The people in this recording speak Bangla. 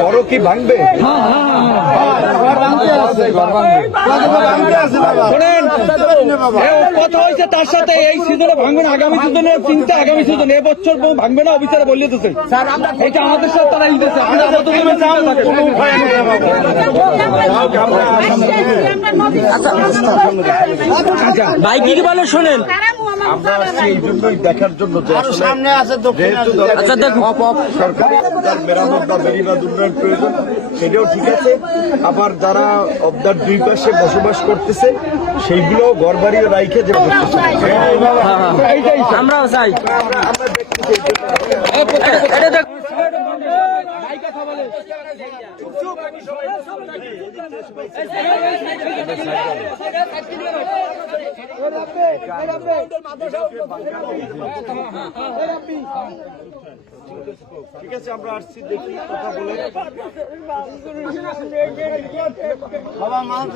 ঘর কি ভাঙবে? কথা হয়েছে তার সাথে এই সিজনে ভাঙবে না, আগামী সিজনের চিন্তা আগামী সিজন, এবছর ভাঙবে না অফিসারে বলে দিতেছে। এটা আমাদের সাথে তারা দিতেছে। ভাই কি বলে শোনেন, আমরা আসছি এই জন্যই দেখার জন্য যে সরকারি মেরামত বা বেড়িবাঁধ উন্নয়ন প্রয়োজন, সেটাও ঠিক আছে। আবার যারা অবদার দুই পাশে বসবাস করতেছে সেইগুলো ঘর বাড়িও রাইখে যে আমরাও চাই। ঠিক আছে, আমরা আসছি, দেখি কথা বলে। বাবা মানুষ